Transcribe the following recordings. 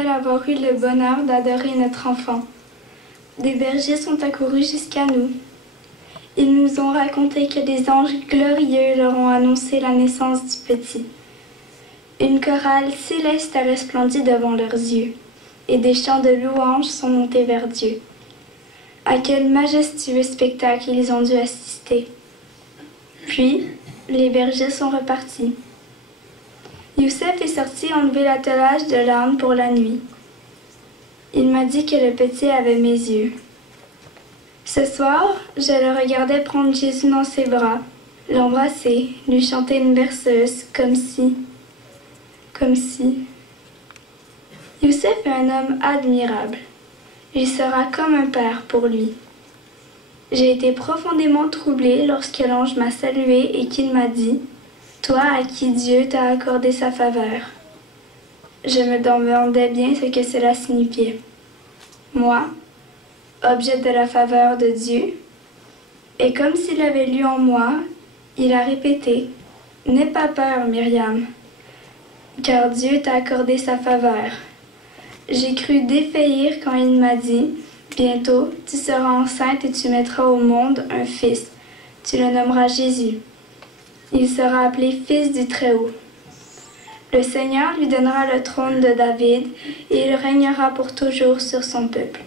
peut-elle avoir eu le bonheur d'adorer notre enfant? Des bergers sont accourus jusqu'à nous. Ils nous ont raconté que des anges glorieux leur ont annoncé la naissance du petit. Une chorale céleste a resplendi devant leurs yeux, et des chants de louanges sont montés vers Dieu. À quel majestueux spectacle ils ont dû assister. Puis, les bergers sont repartis. Youssef est sorti enlever l'attelage de l'âne pour la nuit. Il m'a dit que le petit avait mes yeux. Ce soir, je le regardais prendre Jésus dans ses bras, l'embrasser, lui chanter une berceuse, comme si... Youssef est un homme admirable. Il sera comme un père pour lui. J'ai été profondément troublée lorsque l'ange m'a saluée et qu'il m'a dit « Toi à qui Dieu t'a accordé sa faveur ». Je me demandais bien ce que cela signifiait. Moi, objet de la faveur de Dieu, et comme s'il avait lu en moi, il a répété « N'aie pas peur, Myriam, car Dieu t'a accordé sa faveur ». J'ai cru défaillir quand il m'a dit « Bientôt, tu seras enceinte et tu mettras au monde un fils. Tu le nommeras Jésus. Il sera appelé Fils du Très-Haut. Le Seigneur lui donnera le trône de David et il régnera pour toujours sur son peuple. »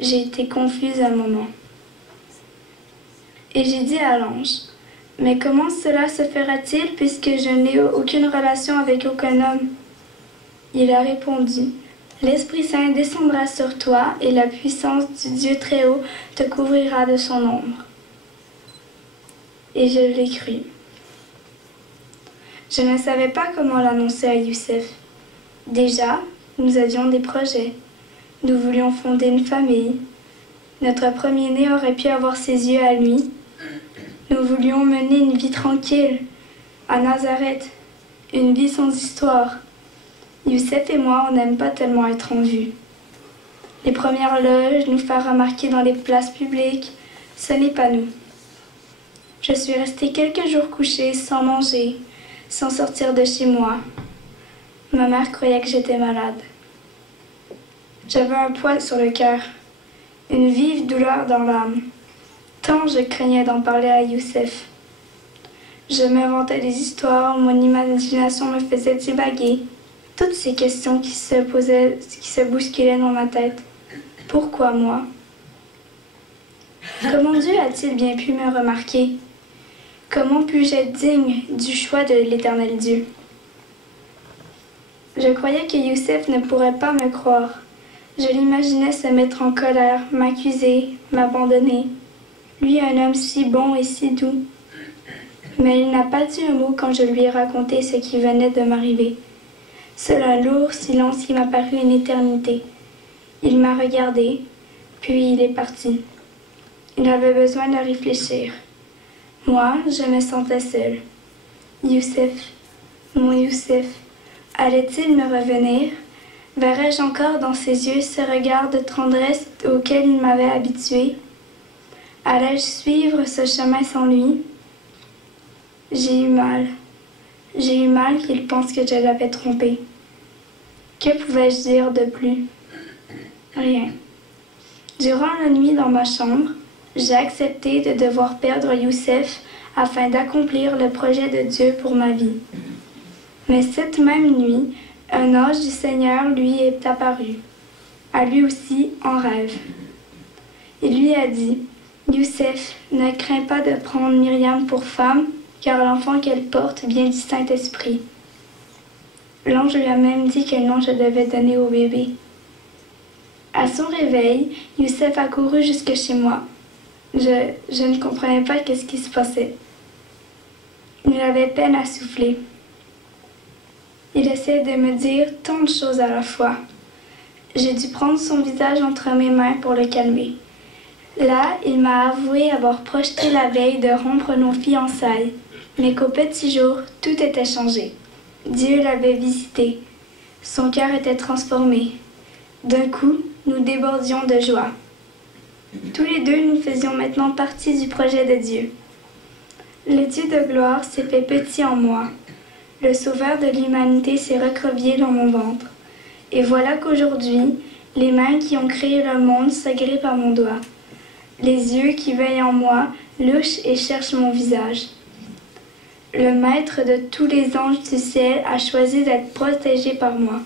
J'ai été confuse un moment. Et j'ai dit à l'ange « Mais comment cela se fera-t-il puisque je n'ai aucune relation avec aucun homme ?» Il a répondu « L'Esprit Saint descendra sur toi et la puissance du Dieu Très-Haut te couvrira de son ombre. » Et je l'ai cru. Je ne savais pas comment l'annoncer à Youssef. Déjà, nous avions des projets. Nous voulions fonder une famille. Notre premier-né aurait pu avoir ses yeux à lui. Nous voulions mener une vie tranquille, à Nazareth, une vie sans histoire. Youssef et moi, on n'aime pas tellement être en vue. Les premières loges, nous faire remarquer dans les places publiques, ce n'est pas nous. Je suis restée quelques jours couchée, sans manger, sans sortir de chez moi. Ma mère croyait que j'étais malade. J'avais un poids sur le cœur, une vive douleur dans l'âme. Tant je craignais d'en parler à Youssef. Je m'inventais des histoires, mon imagination me faisait divaguer. Toutes ces questions qui se bousculaient dans ma tête. Pourquoi moi? Comment Dieu a-t-il bien pu me remarquer? Comment puis-je être digne du choix de l'Éternel Dieu? Je croyais que Youssef ne pourrait pas me croire. Je l'imaginais se mettre en colère, m'accuser, m'abandonner. Lui, un homme si bon et si doux. Mais il n'a pas dit un mot quand je lui ai raconté ce qui venait de m'arriver. Seul un lourd silence qui m'a paru une éternité. Il m'a regardé, puis il est parti. Il avait besoin de réfléchir. Moi, je me sentais seule. Youssef, mon Youssef, allait-il me revenir? Verrais-je encore dans ses yeux ce regard de tendresse auquel il m'avait habituée? Allais-je suivre ce chemin sans lui? J'ai eu mal. J'ai eu mal qu'il pense que je l'avais trompé. Que pouvais-je dire de plus? Rien. Durant la nuit dans ma chambre, j'ai accepté de devoir perdre Youssef afin d'accomplir le projet de Dieu pour ma vie. Mais cette même nuit, un ange du Seigneur lui est apparu, à lui aussi en rêve. Il lui a dit « Youssef, ne crains pas de prendre Myriam pour femme, car l'enfant qu'elle porte vient du Saint-Esprit. » L'ange lui a même dit quel nom je devais donner au bébé. À son réveil, Youssef a couru jusque chez moi. Je ne comprenais pas qu'est-ce qui se passait. Il avait peine à souffler. Il essayait de me dire tant de choses à la fois. J'ai dû prendre son visage entre mes mains pour le calmer. Là, il m'a avoué avoir projeté la veille de rompre nos fiançailles, mais qu'au petit jour, tout était changé. Dieu l'avait visité. Son cœur était transformé. D'un coup, nous débordions de joie. Tous les deux, nous faisions maintenant partie du projet de Dieu. Le Dieu de gloire s'est fait petit en moi. Le Sauveur de l'humanité s'est recroquevillé dans mon ventre. Et voilà qu'aujourd'hui, les mains qui ont créé le monde s'agrippent à mon doigt. Les yeux qui veillent en moi louchent et cherchent mon visage. Le maître de tous les anges du ciel a choisi d'être protégé par moi.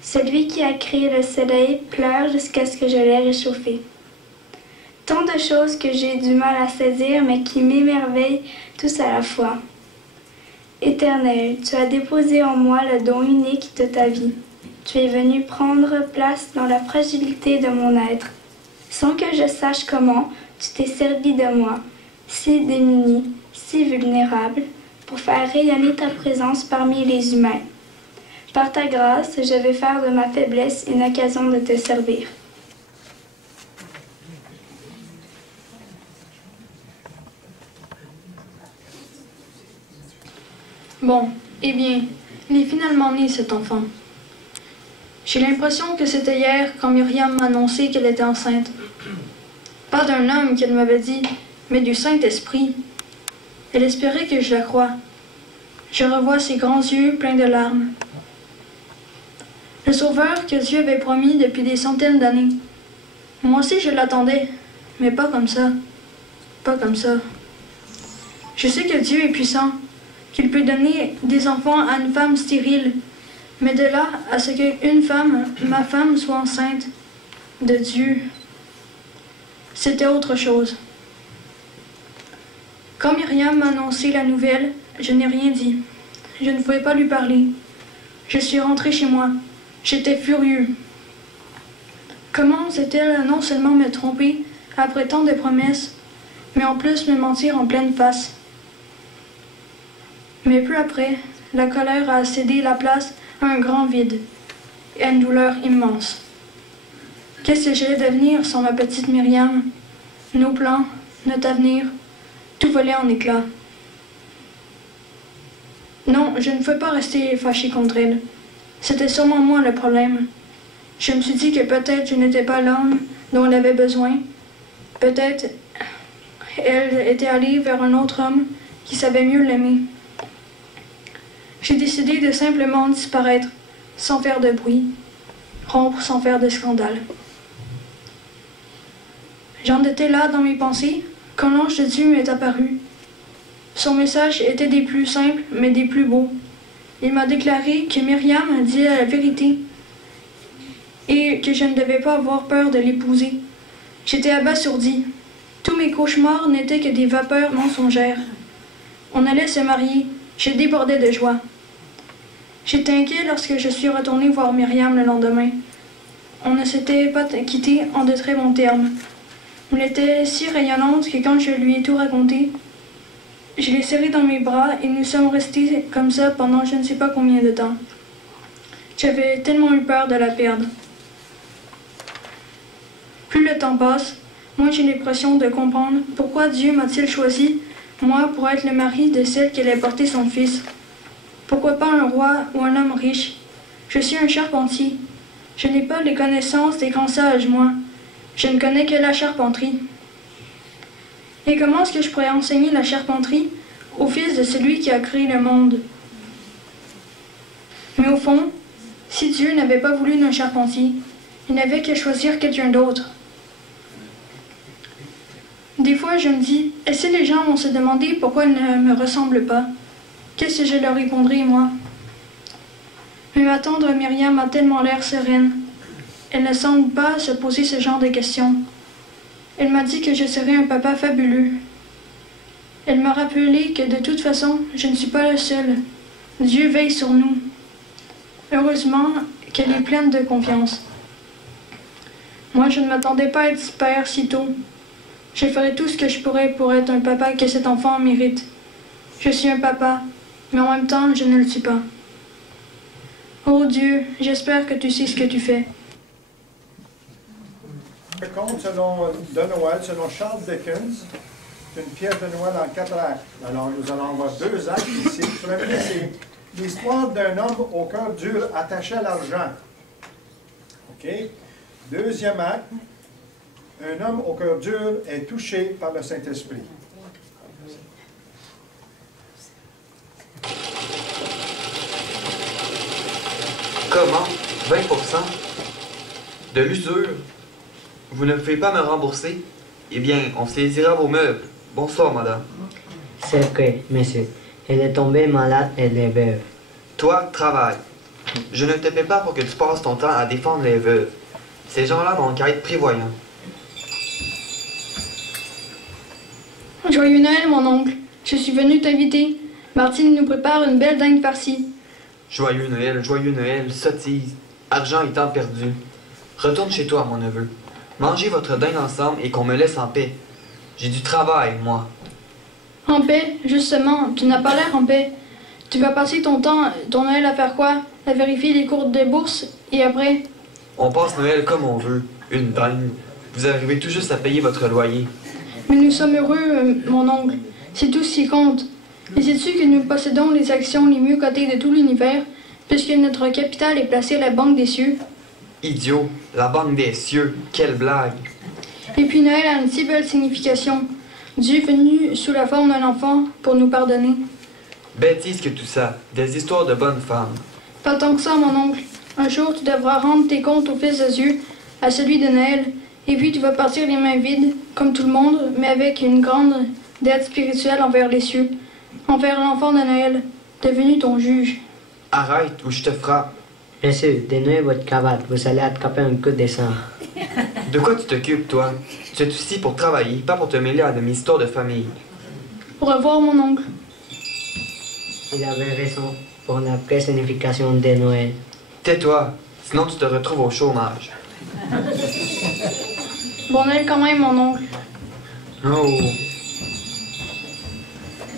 Celui qui a créé le soleil pleure jusqu'à ce que je l'aie réchauffé. Tant de choses que j'ai du mal à saisir, mais qui m'émerveillent tous à la fois. Éternel, tu as déposé en moi le don unique de ta vie. Tu es venu prendre place dans la fragilité de mon être. Sans que je sache comment, tu t'es servi de moi, si démuni, si vulnérable, pour faire rayonner ta présence parmi les humains. Par ta grâce, je vais faire de ma faiblesse une occasion de te servir. Bon, eh bien, il est finalement né cet enfant. J'ai l'impression que c'était hier quand Myriam m'a annoncé qu'elle était enceinte. Pas d'un homme qu'elle m'avait dit, mais du Saint-Esprit. Elle espérait que je la croie. Je revois ses grands yeux pleins de larmes. Le Sauveur que Dieu avait promis depuis des centaines d'années. Moi aussi je l'attendais, mais pas comme ça. Pas comme ça. Je sais que Dieu est puissant, qu'il peut donner des enfants à une femme stérile, mais de là à ce qu'une femme, ma femme, soit enceinte de Dieu, c'était autre chose. Quand Myriam m'a annoncé la nouvelle, je n'ai rien dit. Je ne pouvais pas lui parler. Je suis rentrée chez moi. J'étais furieux. Comment osait-elle non seulement me tromper après tant de promesses, mais en plus me mentir en pleine face? Mais peu après, la colère a cédé la place à un grand vide et à une douleur immense. Qu'est-ce que j'allais devenir sans ma petite Myriam? Nos plans, notre avenir, tout volait en éclats. Non, je ne pouvais pas rester fâchée contre elle. C'était sûrement moi le problème. Je me suis dit que peut-être je n'étais pas l'homme dont elle avait besoin. Peut-être elle était allée vers un autre homme qui savait mieux l'aimer. J'ai décidé de simplement disparaître, sans faire de bruit, rompre sans faire de scandale. J'en étais là dans mes pensées quand l'ange de Dieu m'est apparu. Son message était des plus simples, mais des plus beaux. Il m'a déclaré que Myriam disait la vérité et que je ne devais pas avoir peur de l'épouser. J'étais abasourdi. Tous mes cauchemars n'étaient que des vapeurs mensongères. On allait se marier. Je débordais de joie. J'étais inquiet lorsque je suis retourné voir Myriam le lendemain. On ne s'était pas quitté en de très bons termes. Elle était si rayonnante que quand je lui ai tout raconté, je l'ai serrée dans mes bras et nous sommes restés comme ça pendant je ne sais pas combien de temps. J'avais tellement eu peur de la perdre. Plus le temps passe, moins j'ai l'impression de comprendre pourquoi Dieu m'a-t-il choisi, moi, pour être le mari de celle qui allait porter son fils. Pourquoi pas un roi ou un homme riche? Je suis un charpentier. Je n'ai pas les connaissances des grands sages, moi. Je ne connais que la charpenterie. Et comment est-ce que je pourrais enseigner la charpenterie au fils de celui qui a créé le monde? Mais au fond, si Dieu n'avait pas voulu d'un charpentier, il n'avait qu'à choisir quelqu'un d'autre. Des fois, je me dis, est-ce que les gens vont se demander pourquoi ils ne me ressemblent pas? Qu'est-ce que je leur répondrai, moi? Mais ma tendre Myriam a tellement l'air sereine. Elle ne semble pas se poser ce genre de questions. Elle m'a dit que je serais un papa fabuleux. Elle m'a rappelé que de toute façon, je ne suis pas le seul. Dieu veille sur nous. Heureusement qu'elle est pleine de confiance. Moi, je ne m'attendais pas à être père si tôt. Je ferai tout ce que je pourrais pour être un papa que cet enfant mérite. Je suis un papa, mais en même temps, je ne le suis pas. Oh Dieu, j'espère que tu sais ce que tu fais. Le conte de Noël, selon Charles Dickens, c'est une pièce de Noël en 4 actes. Alors, nous allons avoir 2 actes ici. Le premier, c'est l'histoire d'un homme au cœur dur attaché à l'argent. OK? Deuxième acte, un homme au cœur dur est touché par le Saint-Esprit. Comment 20%? De l'usure? Vous ne pouvez pas me rembourser? Eh bien, on saisira vos meubles. Bonsoir, madame. C'est vrai, monsieur. Elle est tombée malade et elle est veuve. Toi, travaille. Je ne te paie pas pour que tu passes ton temps à défendre les veuves. Ces gens-là n'ont qu'à être prévoyants. Joyeux Noël, mon oncle. Je suis venu t'inviter. Martine nous prépare une belle dinde farcie. Joyeux Noël, sottise. Argent et temps perdu. Retourne chez toi, mon neveu. Mangez votre dinde ensemble et qu'on me laisse en paix. J'ai du travail, moi. En paix, justement, tu n'as pas l'air en paix. Tu vas passer ton Noël à faire quoi? À vérifier les cours des bourses et après? On passe Noël comme on veut. Une dinde. Vous arrivez tout juste à payer votre loyer. Mais nous sommes heureux, mon oncle. C'est tout ce qui compte. Et sais-tu que nous possédons les actions les mieux cotées de tout l'univers, puisque notre capital est placé à la Banque des cieux? Idiot, la Banque des cieux, quelle blague! Et puis Noël a une si belle signification. Dieu est venu sous la forme d'un enfant pour nous pardonner. Bêtise que tout ça, des histoires de bonnes femmes. Pas tant que ça, mon oncle. Un jour, tu devras rendre tes comptes au Fils de Dieu, à celui de Noël, et puis tu vas partir les mains vides, comme tout le monde, mais avec une grande dette spirituelle envers les cieux, envers l'enfant de Noël, devenu ton juge. Arrête ou je te frappe. Monsieur, dénouez votre cravate. Vous allez attraper un coup de sang. De quoi tu t'occupes, toi? Tu es ici pour travailler, pas pour te mêler à de mes histoires de famille. Au revoir, mon oncle. Il avait raison pour la vraie signification de Noël. Tais-toi, sinon tu te retrouves au chômage. Bon Noël quand même, mon oncle. Oh!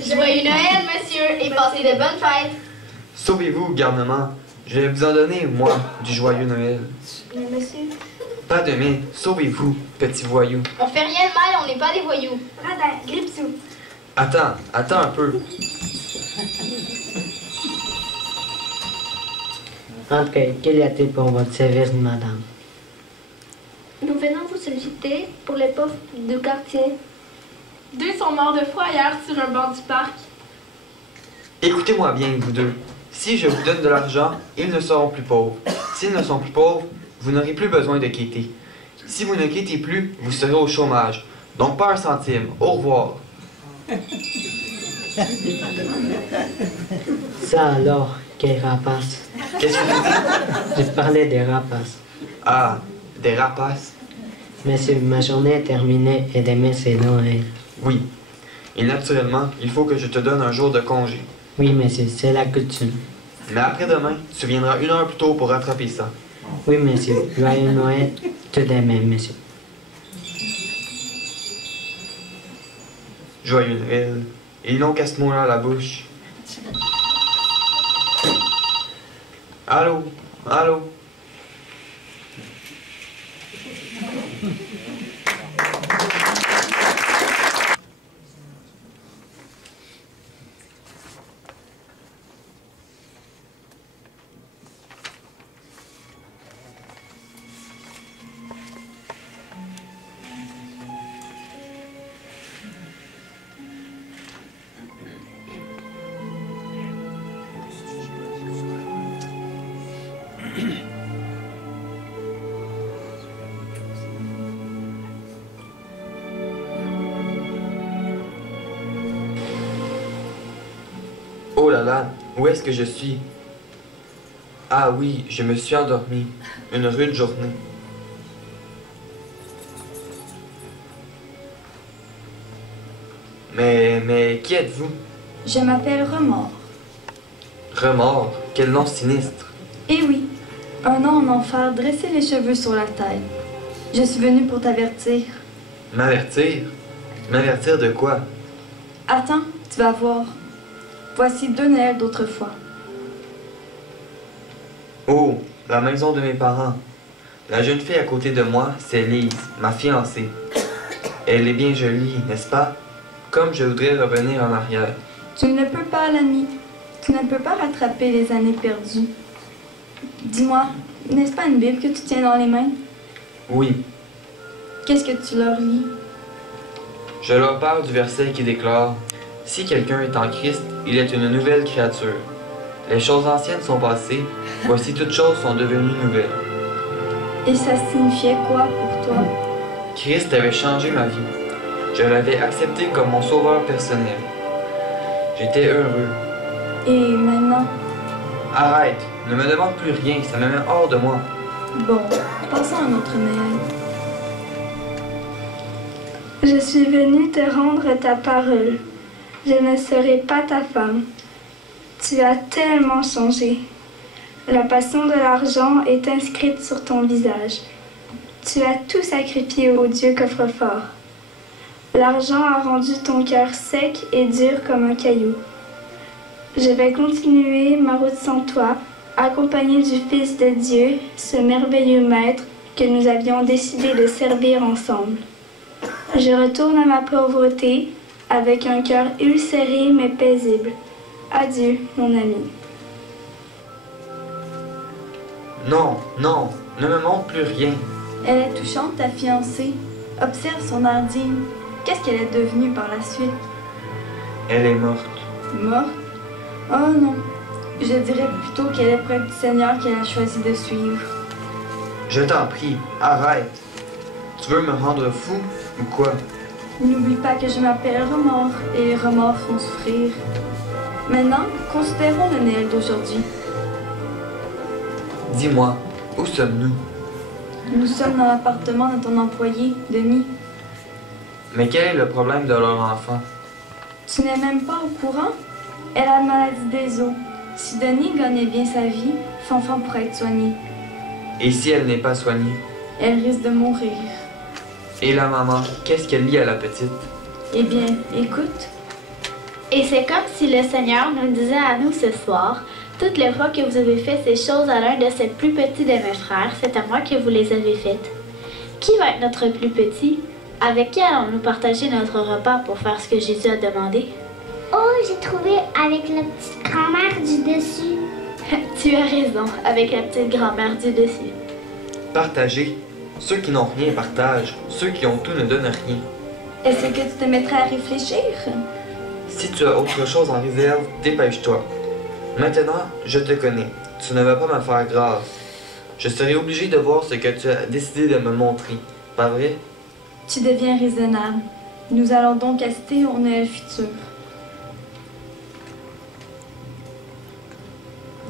Joyeux Noël, monsieur, et passez de bonnes fêtes. Sauvez-vous, garnement. Je vais vous en donner, moi, du joyeux Noël. Mais monsieur, Pas de mais, sauvez-vous, petit voyou. on fait rien de mal, on n'est pas des voyous. Radin, Gripsou. Attends un peu. Entrez, qu'il y a-t-il pour votre service, madame? Nous venons vous solliciter pour les pauvres du quartier. 2 sont morts de froid hier sur un banc du parc. Écoutez-moi bien, vous deux. Si je vous donne de l'argent, ils ne seront plus pauvres. S'ils ne sont plus pauvres, vous n'aurez plus besoin de quitter. Si vous ne quittez plus, vous serez au chômage. Donc pas un centime. Au revoir. Ça alors, quel rapace? Qu'est-ce que tu dis? Je parlais des rapaces. Ah, des rapaces? Monsieur, ma journée est terminée et demain c'est Noël. Oui. Et naturellement, il faut que je te donne un jour de congé. Oui, monsieur, c'est la coutume. Mais après-demain, tu viendras 1 heure plus tôt pour rattraper ça. Oui, monsieur. Joyeux Noël, tout de même, monsieur. Joyeux Noël. Ils n'ont qu'à ce mot-là à la bouche. Allô? Allô? Oh là là, où est-ce que je suis? Ah oui, je me suis endormi. Une rude journée. Mais qui êtes-vous? Je m'appelle Remords. Remords, quel nom sinistre. Eh oui, un an en enfer, dresser les cheveux sur la tête. Je suis venue pour t'avertir. M'avertir? M'avertir de quoi? Attends, tu vas voir. Voici 2 Noëls d'autrefois. Oh, la maison de mes parents. La jeune fille à côté de moi, c'est Lise, ma fiancée. Elle est bien jolie, n'est-ce pas? Comme je voudrais revenir en arrière. Tu ne le peux pas, l'ami. Tu ne peux pas rattraper les années perdues. Dis-moi, n'est-ce pas une Bible que tu tiens dans les mains? Oui, Qu'est-ce que tu leur lis? je leur parle du verset qui déclare: si quelqu'un est en Christ, il est une nouvelle créature. Les choses anciennes sont passées, Voici toutes choses sont devenues nouvelles. Et ça signifiait quoi pour toi? Christ avait changé ma vie. Je l'avais accepté comme mon sauveur personnel. J'étais heureux. Et maintenant? Arrête, ne me demande plus rien, ça me met hors de moi. Bon, passons à notre Noël. Je suis venue te rendre ta parole. Je ne serai pas ta femme. Tu as tellement changé. La passion de l'argent est inscrite sur ton visage. Tu as tout sacrifié au Dieu coffre-fort. L'argent a rendu ton cœur sec et dur comme un caillou. Je vais continuer ma route sans toi, accompagnée du Fils de Dieu, ce merveilleux Maître que nous avions décidé de servir ensemble. Je retourne à ma pauvreté avec un cœur ulcéré mais paisible. Adieu, mon ami. Non, non, ne me montre plus rien. Elle est touchante, ta fiancée. Observe son air digne. Qu'est-ce qu'elle est devenue par la suite? Elle est morte. Morte? Oh non. Je dirais plutôt qu'elle est près du Seigneur qu'elle a choisi de suivre. Je t'en prie, arrête. Tu veux me rendre fou ou quoi? N'oublie pas que je m'appelle Remords et les remords font souffrir. Maintenant, considérons le Noël d'aujourd'hui. Dis-moi, où sommes-nous? Nous sommes dans l'appartement de ton employé, Denis. Mais quel est le problème de leur enfant? Tu n'es même pas au courant? Elle a la maladie des os. Si Denis gagnait bien sa vie, Fanfan pourrait être soignée. Et si elle n'est pas soignée? Elle risque de mourir. Et la maman, qu'est-ce qu'elle dit à la petite? Eh bien, écoute. Et c'est comme si le Seigneur nous disait à nous ce soir, toutes les fois que vous avez fait ces choses à l'un de ces plus petits de mes frères, c'est à moi que vous les avez faites. Qui va être notre plus petit? Avec qui allons-nous partager notre repas pour faire ce que Jésus a demandé? Oh, j'ai trouvé avec la petite grand-mère du dessus. Tu as raison, avec la petite grand-mère du dessus. Partager. Ceux qui n'ont rien partagent. Ceux qui ont tout ne donnent rien. Est-ce que tu te mettrais à réfléchir? Si tu as autre chose en réserve, dépêche-toi. Maintenant, je te connais. Tu ne vas pas me faire grâce. Je serai obligé de voir ce que tu as décidé de me montrer. Pas vrai? Tu deviens raisonnable. Nous allons donc assister au Noël futur.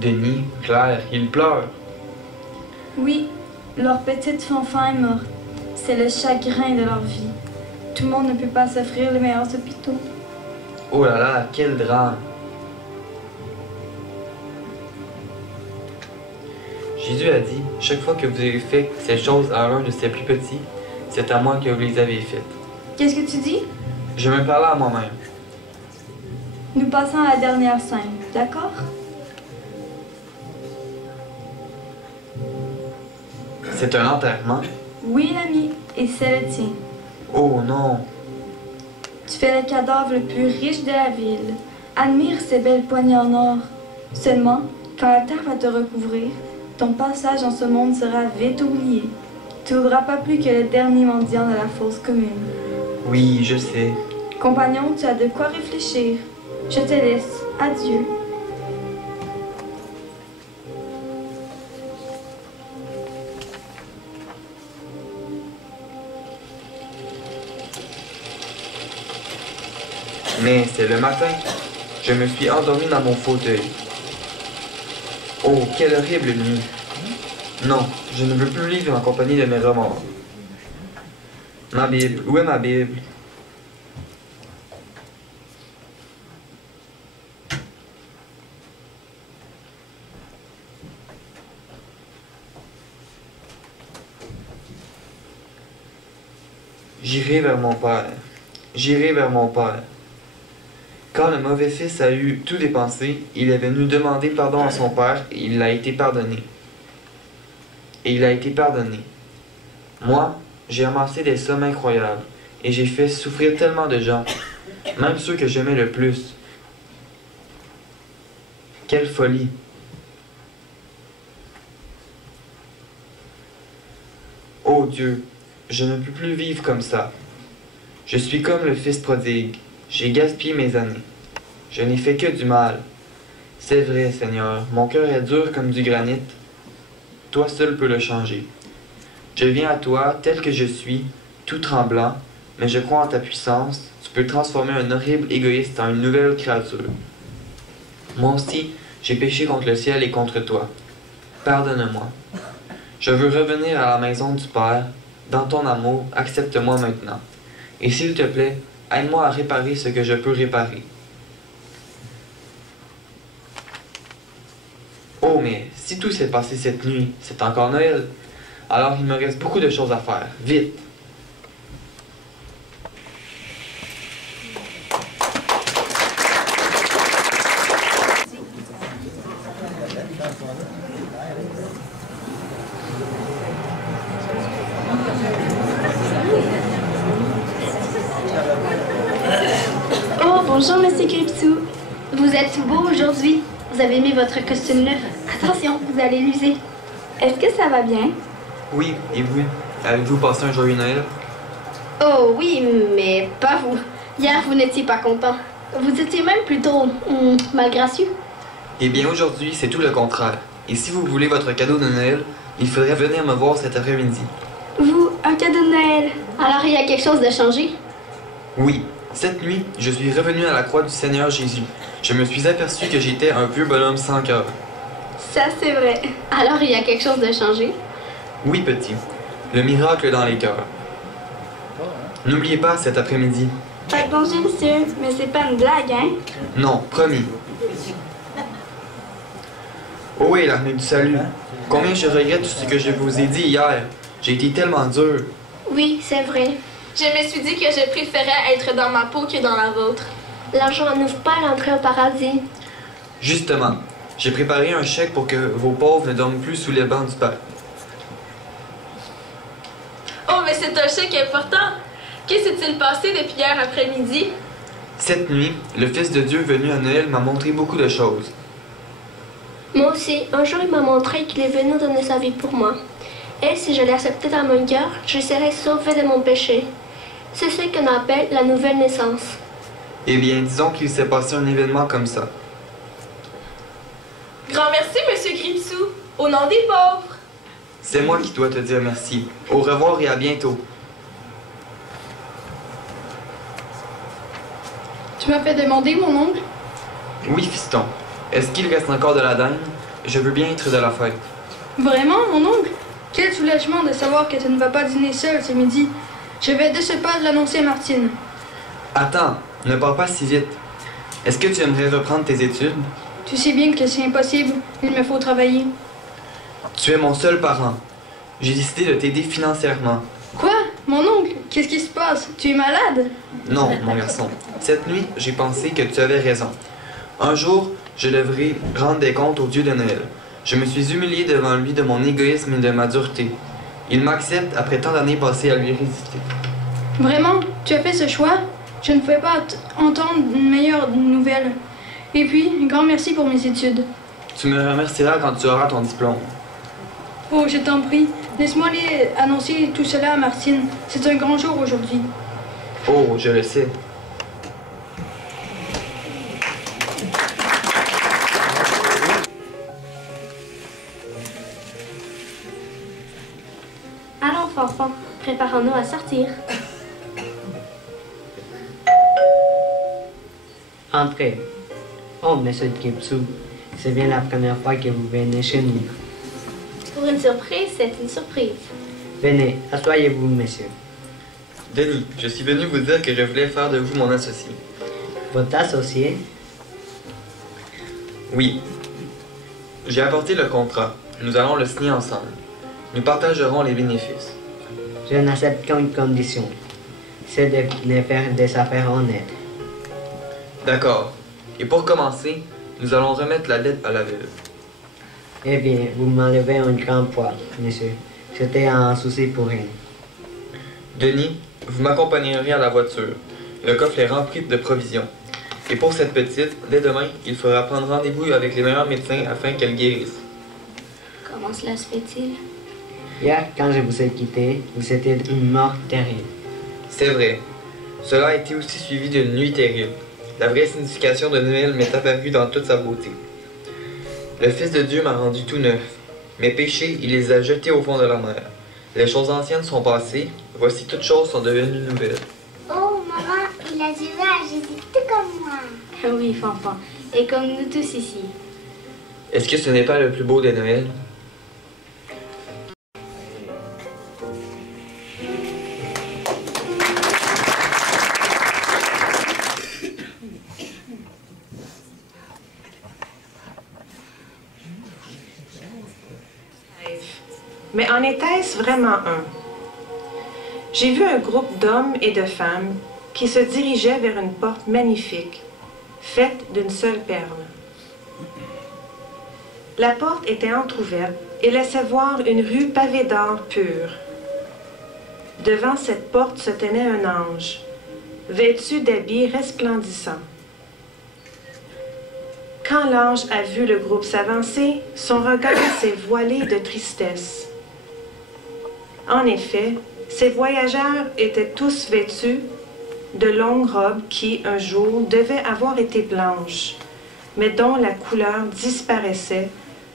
Denis, Claire, ils pleurent. Oui, leur petite Fanfan est morte. C'est le chagrin de leur vie. Tout le monde ne peut pas s'offrir les meilleurs hôpitaux. Oh là là, quel drame! Jésus a dit, chaque fois que vous avez fait ces choses à l'un de ses plus petits, c'est à moi que vous les avez faites. Qu'est-ce que tu dis? Je me parlais à moi-même. Nous passons à la dernière scène, d'accord? C'est un enterrement? Oui, l'ami, et c'est le tien. Oh non! Tu fais le cadavre le plus riche de la ville. Admire ces belles poignées en or. Seulement, quand la terre va te recouvrir, ton passage en ce monde sera vite oublié. Tu n'auras pas plus que le dernier mendiant de la fosse commune. Oui, je sais. Compagnon, tu as de quoi réfléchir. Je te laisse. Adieu. Mais c'est le matin. Je me suis endormi dans mon fauteuil. Oh, quelle horrible nuit. Non, je ne veux plus vivre en compagnie de mes remords. Ma Bible, où est ma Bible? J'irai vers mon Père. J'irai vers mon Père. Quand le mauvais fils a eu tout dépensé, il est venu demander pardon à son père et il a été pardonné. Et il a été pardonné. Moi, j'ai amassé des sommes incroyables et j'ai fait souffrir tellement de gens, même ceux que j'aimais le plus. Quelle folie! Oh Dieu, je ne peux plus vivre comme ça. Je suis comme le fils prodigue. J'ai gaspillé mes années. Je n'ai fait que du mal. C'est vrai, Seigneur, mon cœur est dur comme du granit. Toi seul peux le changer. Je viens à toi tel que je suis, tout tremblant, mais je crois en ta puissance. Tu peux transformer un horrible égoïste en une nouvelle créature. Moi aussi, j'ai péché contre le ciel et contre toi. Pardonne-moi. Je veux revenir à la maison du Père. Dans ton amour, accepte-moi maintenant. Et s'il te plaît, aide-moi à réparer ce que je peux réparer. Oh, mais si tout s'est passé cette nuit, c'est encore Noël. Alors il me reste beaucoup de choses à faire. Vite! Oh, bonjour, Monsieur Gripsou. Vous êtes tout beau aujourd'hui. Vous avez mis votre costume neuf. Attention, vous allez l'user. Est-ce que ça va bien? Oui, et vous? Avez-vous passé un joyeux Noël? Oh oui, mais pas vous. Hier, vous n'étiez pas content. Vous étiez même plutôt malgracieux. Eh bien, aujourd'hui, c'est tout le contraire. Et si vous voulez votre cadeau de Noël, il faudrait venir me voir cet après-midi. Vous, un cadeau de Noël. Alors, il y a quelque chose de changé? Oui, cette nuit, je suis revenu à la croix du Seigneur Jésus. Je me suis aperçu que j'étais un vieux bonhomme sans cœur. Ça, c'est vrai. Alors, il y a quelque chose de changé? Oui, petit. Le miracle dans les cœurs. N'oubliez pas cet après-midi. Faites bonjour, monsieur, mais c'est pas une blague, hein? Non, promis. Oh oui, l'armée du salut. Combien je regrette tout ce que je vous ai dit hier. J'ai été tellement dur. Oui, c'est vrai. Je me suis dit que je préférais être dans ma peau que dans la vôtre. L'argent n'ouvre pas l'entrée au paradis. Justement, j'ai préparé un chèque pour que vos pauvres ne dorment plus sous les bancs du Père. Oh, mais c'est un chèque important. Que s'est-il passé depuis hier après-midi? Cette nuit, le Fils de Dieu venu à Noël m'a montré beaucoup de choses. Moi aussi, un jour il m'a montré qu'il est venu donner sa vie pour moi. Et si je l'acceptais dans mon cœur, je serais sauvé de mon péché. C'est ce qu'on appelle la nouvelle naissance. Eh bien, disons qu'il s'est passé un événement comme ça. Grand merci, Monsieur Gripsou. Au nom des pauvres. C'est moi qui dois te dire merci. Au revoir et à bientôt. Tu m'as fait demander, mon oncle? Oui, fiston. Est-ce qu'il reste encore de la dinde? Je veux bien être de la fête. Vraiment, mon oncle? Quel soulagement de savoir que tu ne vas pas dîner seul ce midi. Je vais de ce pas l'annoncer à Martine. Attends, ne pars pas si vite. Est-ce que tu aimerais reprendre tes études? Tu sais bien que c'est impossible. Il me faut travailler. Tu es mon seul parent. J'ai décidé de t'aider financièrement. Quoi? Mon oncle? Qu'est-ce qui se passe? Tu es malade? Non, mon garçon. Cette nuit, j'ai pensé que tu avais raison. Un jour, je devrais rendre des comptes au Dieu de Noël. Je me suis humilié devant lui de mon égoïsme et de ma dureté. Il m'accepte après tant d'années passées à lui résister. Vraiment? Tu as fait ce choix? Je ne pouvais pas entendre une meilleure nouvelle. Et puis, grand merci pour mes études. Tu me remercieras quand tu auras ton diplôme. Oh, je t'en prie. Laisse-moi aller annoncer tout cela à Martine. C'est un grand jour aujourd'hui. Oh, je le sais. Allons, Fanfan, préparons-nous à sortir. Entrez. Oh, monsieur Gripsou, c'est bien la première fois que vous venez chez nous. Pour une surprise, c'est une surprise. Venez, asseyez-vous, monsieur. Denis, je suis venu vous dire que je voulais faire de vous mon associé. Votre associé? Oui. J'ai apporté le contrat. Nous allons le signer ensemble. Nous partagerons les bénéfices. Je n'accepte qu'une condition. C'est de faire des affaires honnêtes. D'accord. Et pour commencer, nous allons remettre la dette à la ville. Eh bien, vous m'enlevez un grand poids, monsieur. C'était un souci pour rien. Denis, vous m'accompagnerez à la voiture. Le coffre est rempli de provisions. Et pour cette petite, dès demain, il faudra prendre rendez-vous avec les meilleurs médecins afin qu'elle guérisse. Comment cela se fait-il? Hier, quand je vous ai quitté, vous étiez une mort terrible. C'est vrai. Cela a été aussi suivi d'une nuit terrible. La vraie signification de Noël m'est apparue dans toute sa beauté. Le Fils de Dieu m'a rendu tout neuf. Mes péchés, il les a jetés au fond de la mer. Les choses anciennes sont passées, voici toutes choses sont devenues nouvelles. Oh, maman, il a du à Jésus tout comme moi. Ah oui, Fanfan. Et comme nous tous ici. Est-ce que ce n'est pas le plus beau des Noëls? Mais en était-ce vraiment un? J'ai vu un groupe d'hommes et de femmes qui se dirigeaient vers une porte magnifique, faite d'une seule perle. La porte était entr'ouverte et laissait voir une rue pavée d'or pur. Devant cette porte se tenait un ange, vêtu d'habits resplendissants. Quand l'ange a vu le groupe s'avancer, son regard s'est voilé de tristesse. En effet, ces voyageurs étaient tous vêtus de longues robes qui, un jour, devaient avoir été blanches, mais dont la couleur disparaissait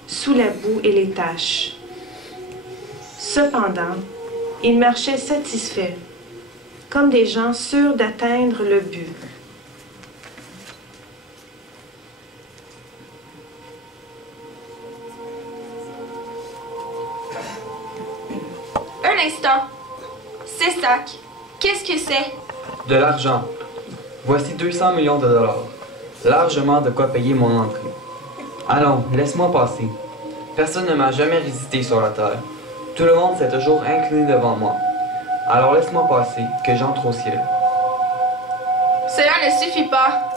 sous la boue et les taches. Cependant, ils marchaient satisfaits, comme des gens sûrs d'atteindre le but. Un instant. Ces sacs, qu'est-ce que c'est? De l'argent. Voici 200 millions de dollars. Largement de quoi payer mon entrée. Allons, laisse-moi passer. Personne ne m'a jamais résisté sur la terre. Tout le monde s'est toujours incliné devant moi. Alors laisse-moi passer, que j'entre au ciel. Cela ne suffit pas.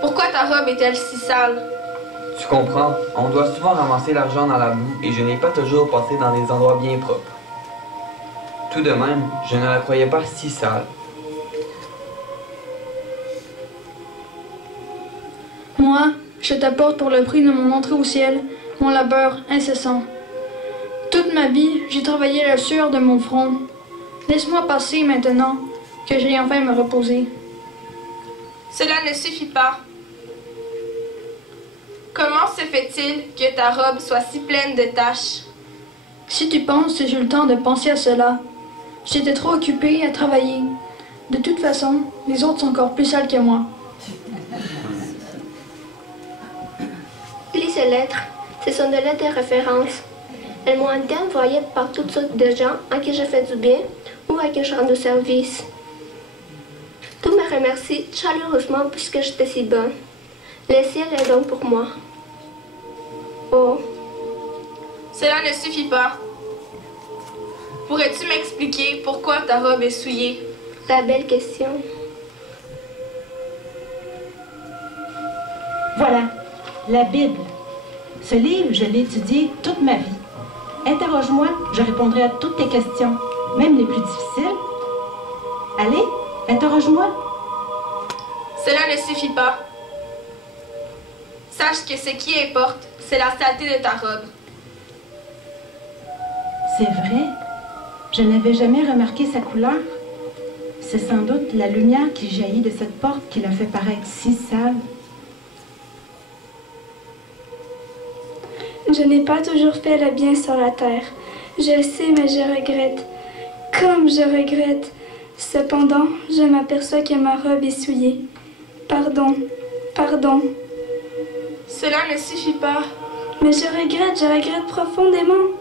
Pourquoi ta robe est-elle si sale? Tu comprends, on doit souvent ramasser l'argent dans la boue et je n'ai pas toujours passé dans des endroits bien propres. Tout de même, je ne la croyais pas si sale. Moi, je t'apporte pour le prix de mon entrée au ciel, mon labeur incessant. Toute ma vie, j'ai travaillé la sueur de mon front. Laisse-moi passer maintenant, que j'ai enfin me reposer. Cela ne suffit pas. Comment se fait-il que ta robe soit si pleine de taches? Si tu penses que j'ai eu le temps de penser à cela, j'étais trop occupée à travailler. De toute façon, les autres sont encore plus sales que moi. Lis ces lettres. Ce sont des lettres de référence. Elles m'ont été envoyées par toutes sortes de gens à qui je fais du bien ou à qui je rends du service. Tous me remercient chaleureusement puisque j'étais si bonne. Le ciel est donc pour moi. Oh. Cela ne suffit pas. Pourrais-tu m'expliquer pourquoi ta robe est souillée? La belle question. Voilà, la Bible. Ce livre, je l'ai étudié toute ma vie. Interroge-moi, je répondrai à toutes tes questions, même les plus difficiles. Allez, interroge-moi. Cela ne suffit pas. Sache que ce qui importe, c'est la saleté de ta robe. C'est vrai, je n'avais jamais remarqué sa couleur. C'est sans doute la lumière qui jaillit de cette porte qui la fait paraître si sale. Je n'ai pas toujours fait le bien sur la terre. Je le sais, mais je regrette. Comme je regrette. Cependant, je m'aperçois que ma robe est souillée. Pardon, pardon. Cela ne suffit pas. Mais je regrette profondément.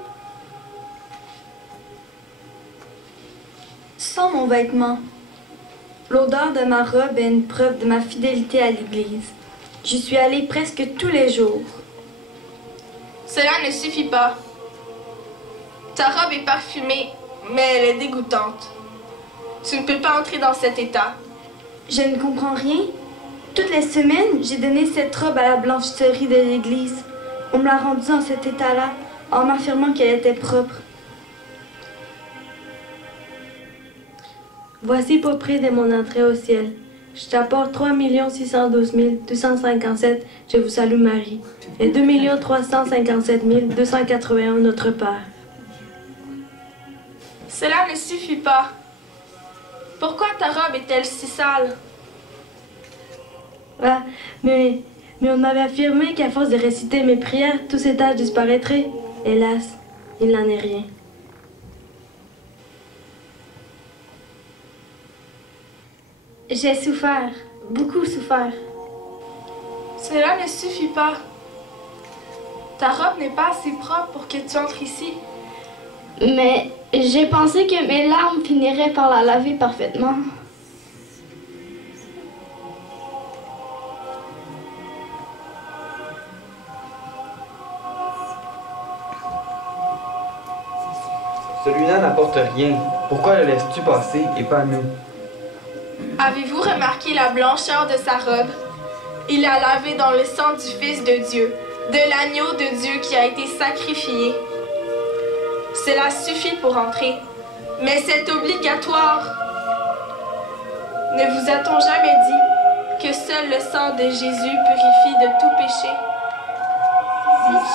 Sans mon vêtement. L'odeur de ma robe est une preuve de ma fidélité à l'Église. J'y suis allée presque tous les jours. Cela ne suffit pas. Ta robe est parfumée, mais elle est dégoûtante. Tu ne peux pas entrer dans cet état. Je ne comprends rien. Toutes les semaines, j'ai donné cette robe à la blanchisserie de l'église. On me l'a rendue dans cet état-là, en m'affirmant qu'elle était propre. Voici pour prix de mon entrée au ciel. Je t'apporte 3 612 257, je vous salue Marie, et 2 357 281 notre Père. Cela ne suffit pas. Pourquoi ta robe est-elle si sale? Ah, mais Mais on m'avait affirmé qu'à force de réciter mes prières, tous ces tâches disparaîtraient. Hélas, il n'en est rien. J'ai souffert, beaucoup souffert. Cela ne suffit pas. Ta robe n'est pas assez propre pour que tu entres ici. Mais j'ai pensé que mes larmes finiraient par la laver parfaitement. Celui-là n'apporte rien. Pourquoi le laisses-tu passer et pas nous? Avez-vous remarqué la blancheur de sa robe? Il l'a lavé dans le sang du Fils de Dieu, de l'agneau de Dieu qui a été sacrifié. Cela suffit pour entrer, mais c'est obligatoire. Ne vous a-t-on jamais dit que seul le sang de Jésus purifie de tout péché?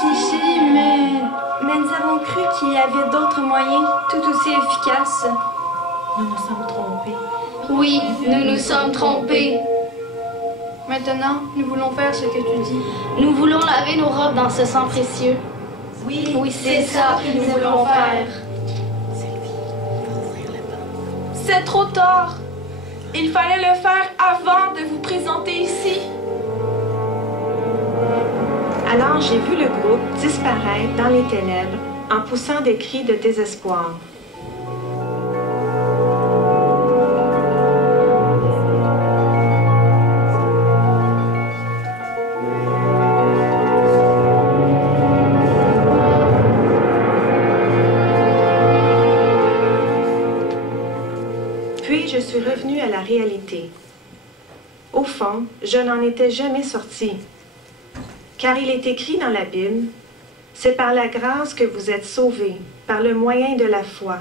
Si, mais nous avons cru qu'il y avait d'autres moyens tout aussi efficaces. Nous nous sommes trompés. Oui, nous nous sommes trompés. Maintenant, nous voulons faire ce que tu dis. Nous voulons laver nos robes dans ce sang précieux. Oui, c'est ça que nous voulons faire. C'est trop tard. Il fallait le faire avant de vous présenter ici. Alors j'ai vu le groupe disparaître dans les ténèbres en poussant des cris de désespoir. Puis je suis revenue à la réalité. Au fond, je n'en étais jamais sortie. Car il est écrit dans la Bible, « C'est par la grâce que vous êtes sauvés, par le moyen de la foi.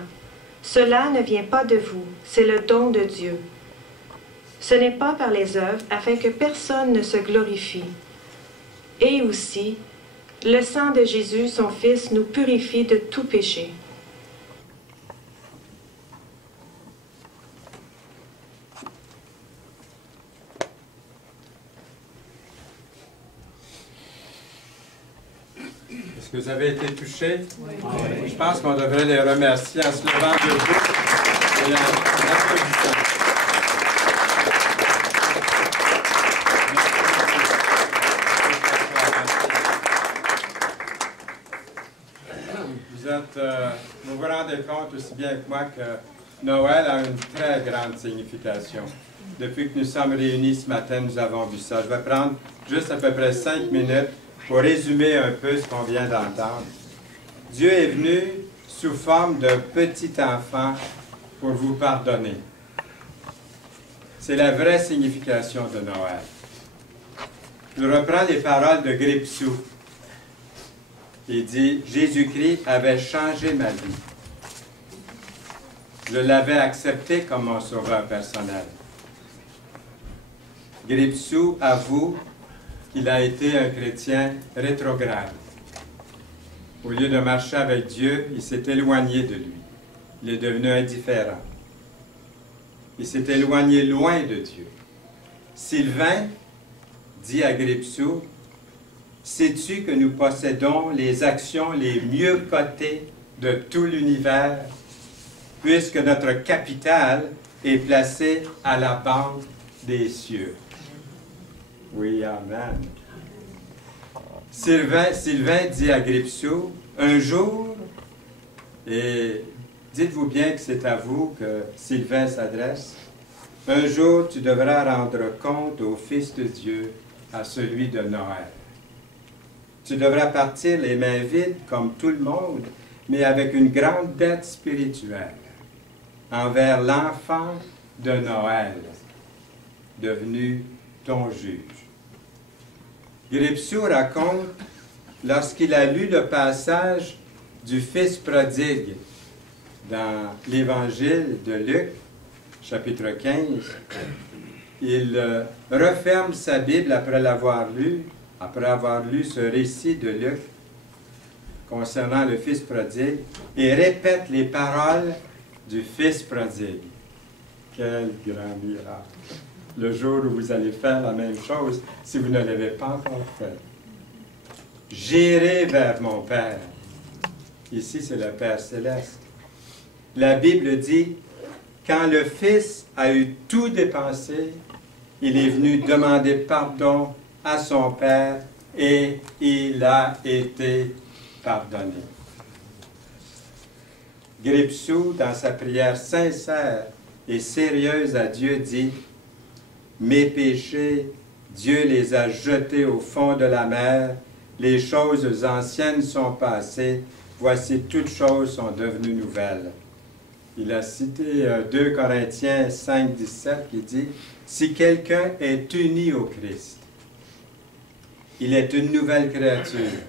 Cela ne vient pas de vous, c'est le don de Dieu. Ce n'est pas par les œuvres, afin que personne ne se glorifie. Et aussi, le sang de Jésus, son Fils, nous purifie de tout péché. » Est-ce que vous avez été touchés? Oui. Je pense qu'on devrait les remercier en se levant debout et en applaudissant. Vous vous rendez compte aussi bien que moi que Noël a une très grande signification. Depuis que nous sommes réunis ce matin, nous avons vu ça. Je vais prendre juste à peu près 5 minutes pour résumer un peu ce qu'on vient d'entendre. Dieu est venu sous forme d'un petit enfant pour vous pardonner. C'est la vraie signification de Noël. Je reprends les paroles de Gripsou. Il dit, Jésus-Christ avait changé ma vie. Je l'avais accepté comme mon sauveur personnel. Gripsou avoue qu'il a été un chrétien rétrograde. Au lieu de marcher avec Dieu, il s'est éloigné de lui. Il est devenu indifférent. Il s'est éloigné loin de Dieu. Sylvain dit à Gripsou, « Sais-tu que nous possédons les actions les mieux cotées de tout l'univers, puisque notre capital est placé à la banque des cieux. » Oui, amen. Sylvain dit à Gripsou, un jour, et dites-vous bien que c'est à vous que Sylvain s'adresse, un jour tu devras rendre compte au Fils de Dieu, à celui de Noël. Tu devras partir les mains vides comme tout le monde, mais avec une grande dette spirituelle envers l'enfant de Noël, devenu ton juge. Gripsou raconte, lorsqu'il a lu le passage du Fils prodigue dans l'Évangile de Luc, chapitre 15, il referme sa Bible après avoir lu ce récit de Luc concernant le Fils prodigue, et répète les paroles du Fils prodigue. Quel grand miracle! le jour où vous allez faire la même chose si vous ne l'avez pas encore fait. J'irai vers mon Père. Ici, c'est le Père céleste. La Bible dit, quand le Fils a eu tout dépensé, il est venu demander pardon à son Père et il a été pardonné. Gripsou, dans sa prière sincère et sérieuse à Dieu, dit « Mes péchés, Dieu les a jetés au fond de la mer, les choses anciennes sont passées, voici toutes choses sont devenues nouvelles. » Il a cité 2 Corinthiens 5, 17 qui dit « Si quelqu'un est uni au Christ, il est une nouvelle créature.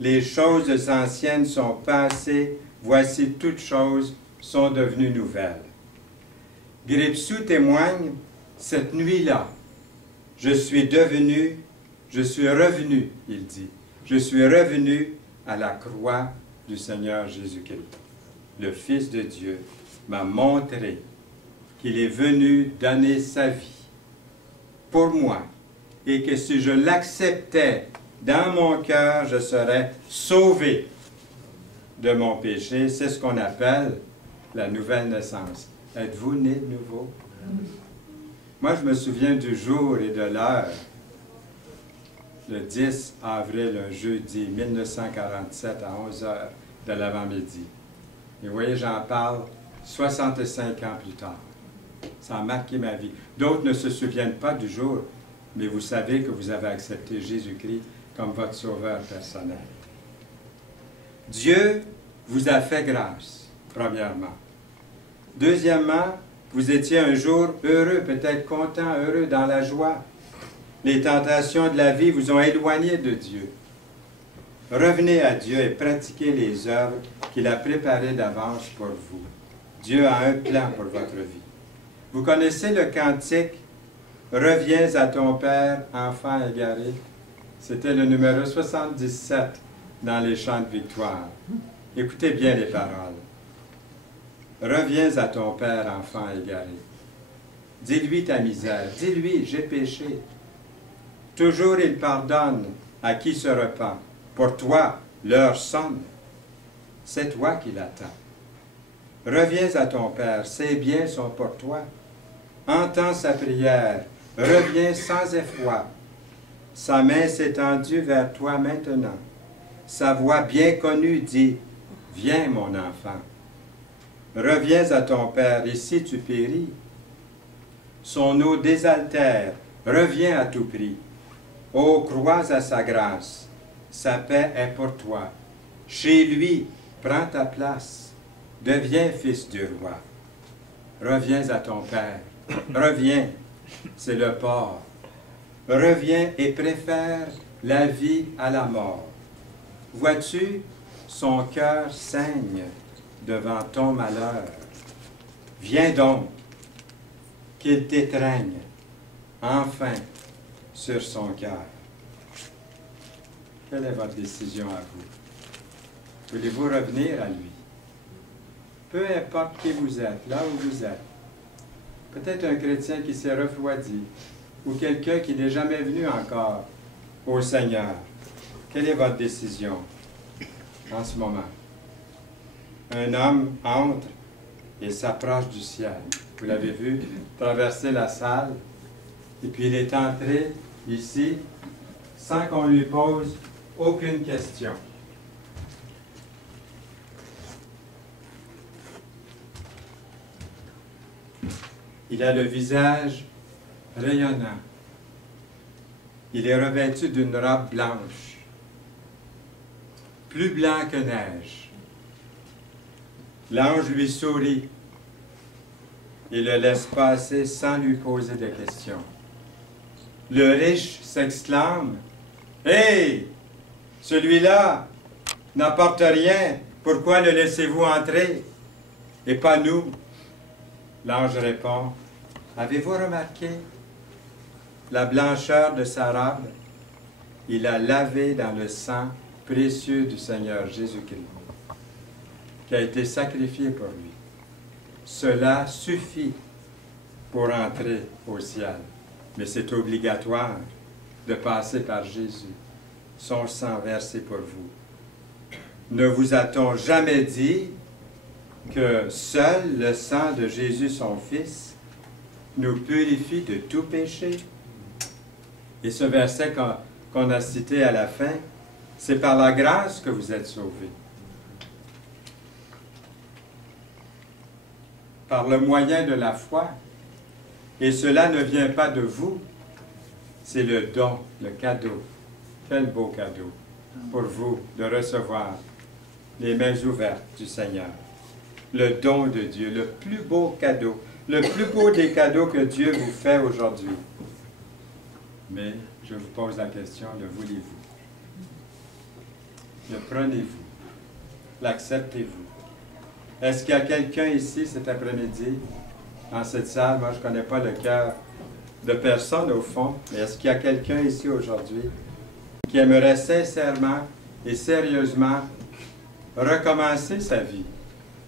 Les choses anciennes sont passées, voici toutes choses sont devenues nouvelles. » Gripsou témoigne, cette nuit-là, je suis revenu, il dit, je suis revenu à la croix du Seigneur Jésus-Christ. Le Fils de Dieu m'a montré qu'il est venu donner sa vie pour moi et que si je l'acceptais dans mon cœur, je serais sauvé de mon péché. C'est ce qu'on appelle la nouvelle naissance. Êtes-vous né de nouveau? Moi, je me souviens du jour et de l'heure. Le 10 avril, un jeudi, 1947, à 11 h de l'avant-midi. Et vous voyez, j'en parle 65 ans plus tard. Ça a marqué ma vie. D'autres ne se souviennent pas du jour, mais vous savez que vous avez accepté Jésus-Christ comme votre sauveur personnel. Dieu vous a fait grâce, premièrement. Deuxièmement, vous étiez un jour heureux, peut-être content, heureux, dans la joie. Les tentations de la vie vous ont éloigné de Dieu. Revenez à Dieu et pratiquez les œuvres qu'il a préparées d'avance pour vous. Dieu a un plan pour votre vie. Vous connaissez le cantique « Reviens à ton Père, enfant égaré ». C'était le numéro 77 dans les chants de victoire. Écoutez bien les paroles. « Reviens à ton Père, enfant égaré. Dis-lui ta misère. Dis-lui, j'ai péché. Toujours il pardonne à qui se repent. Pour toi, l'heure sonne. C'est toi qui l'attends. Reviens à ton Père, ses biens sont pour toi. Entends sa prière, reviens sans effroi. Sa main s'est tendue vers toi maintenant. Sa voix bien connue dit, « Viens, mon enfant. » Reviens à ton Père, et si tu péris, son eau désaltère, reviens à tout prix. Ô, crois à sa grâce, sa paix est pour toi. Chez lui, prends ta place, deviens fils du roi. Reviens à ton Père, reviens, c'est le port. Reviens et préfère la vie à la mort. Vois-tu, son cœur saigne devant ton malheur. Viens donc, qu'il t'étreigne, enfin, sur son cœur. Quelle est votre décision à vous? Voulez-vous revenir à lui? Peu importe qui vous êtes, là où vous êtes. Peut-être un chrétien qui s'est refroidi, ou quelqu'un qui n'est jamais venu encore au Seigneur. Quelle est votre décision en ce moment? Un homme entre et s'approche du ciel. Vous l'avez vu traverser la salle, et puis il est entré ici sans qu'on lui pose aucune question. Il a le visage rayonnant. Il est revêtu d'une robe blanche, plus blanc que neige. L'ange lui sourit et le laisse passer sans lui poser de questions. Le riche s'exclame, « Hé, celui-là n'apporte rien, pourquoi le laissez-vous entrer? Et pas nous? » L'ange répond, « Avez-vous remarqué la blancheur de sa robe? Il a lavé dans le sang précieux du Seigneur Jésus-Christ, qui a été sacrifié pour lui. Cela suffit pour entrer au ciel. Mais c'est obligatoire de passer par Jésus, son sang versé pour vous. Ne vous a-t-on jamais dit que seul le sang de Jésus, son Fils, nous purifie de tout péché? Et ce verset qu'on a cité à la fin, c'est par la grâce que vous êtes sauvés. Par le moyen de la foi. Et cela ne vient pas de vous, c'est le don, le cadeau. Quel beau cadeau pour vous de recevoir les mains ouvertes du Seigneur. Le don de Dieu, le plus beau cadeau, le plus beau des cadeaux que Dieu vous fait aujourd'hui. Mais je vous pose la question, le voulez-vous? Le prenez-vous? L'acceptez-vous? Est-ce qu'il y a quelqu'un ici cet après-midi, dans cette salle, moi je ne connais pas le cœur de personne au fond, mais est-ce qu'il y a quelqu'un ici aujourd'hui qui aimerait sincèrement et sérieusement recommencer sa vie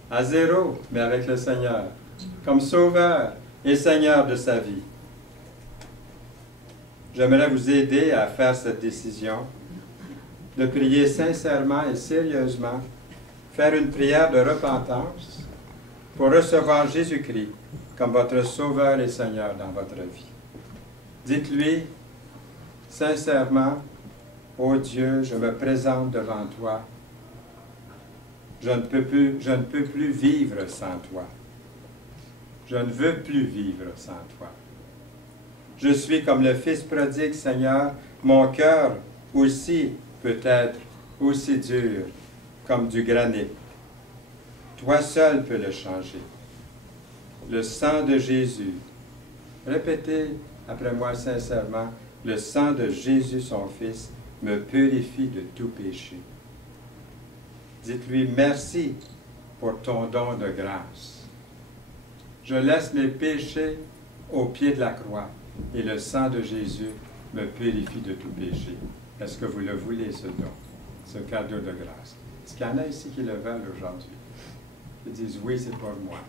à zéro, mais avec le Seigneur, comme sauveur et Seigneur de sa vie? J'aimerais vous aider à faire cette décision, de prier sincèrement et sérieusement, faire une prière de repentance pour recevoir Jésus-Christ comme votre Sauveur et Seigneur dans votre vie. Dites-lui sincèrement, « Ô Dieu, je me présente devant toi. Je ne peux plus vivre sans toi. Je ne veux plus vivre sans toi. Je suis comme le Fils prodigue, Seigneur. Mon cœur aussi peut être aussi dur comme du granit. Toi seul peux le changer. Le sang de Jésus. Répétez après moi sincèrement, le sang de Jésus, son Fils, me purifie de tout péché. Dites-lui merci pour ton don de grâce. Je laisse mes péchés au pied de la croix et le sang de Jésus me purifie de tout péché. Est-ce que vous le voulez, ce don, ce cadeau de grâce? Est-ce qu'il y en a ici qui le veulent aujourd'hui? Ils disent oui, c'est pour moi.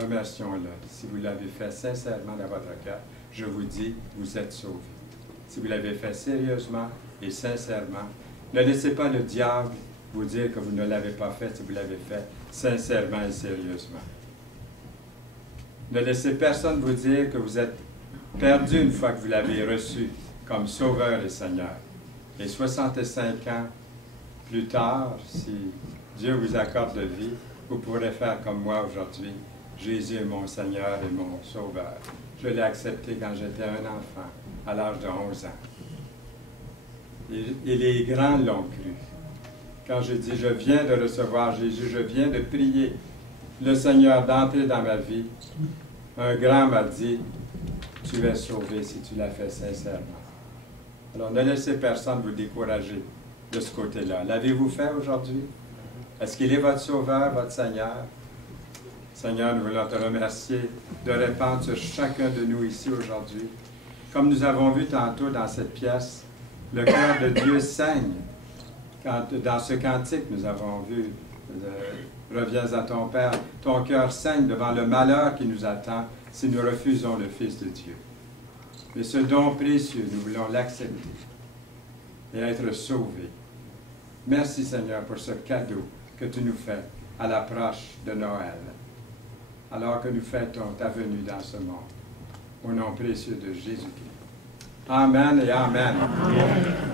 Remercions-le. Si vous l'avez fait sincèrement dans votre cœur, je vous dis, vous êtes sauvés. Si vous l'avez fait sérieusement et sincèrement, ne laissez pas le diable vous dire que vous ne l'avez pas fait si vous l'avez fait sincèrement et sérieusement. Ne laissez personne vous dire que vous êtes perdu une fois que vous l'avez reçu comme Sauveur et Seigneur. Et 65 ans plus tard, si Dieu vous accorde de vie, vous pourrez faire comme moi aujourd'hui. Jésus est mon Seigneur et mon Sauveur. Je l'ai accepté quand j'étais un enfant, à l'âge de 11 ans. Et les grands l'ont cru. Quand je dis, je viens de recevoir Jésus, je viens de prier le Seigneur d'entrer dans ma vie, un grand m'a dit, tu es sauvé si tu l'as fait sincèrement. Alors ne laissez personne vous décourager de ce côté-là. L'avez-vous fait aujourd'hui? Est-ce qu'il est votre Sauveur, votre Seigneur? Seigneur, nous voulons te remercier de répandre sur chacun de nous ici aujourd'hui. Comme nous avons vu tantôt dans cette pièce, le cœur de Dieu saigne. Dans ce cantique, nous avons vu, reviens à ton Père, ton cœur saigne devant le malheur qui nous attend si nous refusons le Fils de Dieu. Mais ce don précieux, nous voulons l'accepter et être sauvés. Merci Seigneur pour ce cadeau que tu nous fais à l'approche de Noël, alors que nous fêtons ta venue dans ce monde. Au nom précieux de Jésus-Christ. Amen et Amen. Amen.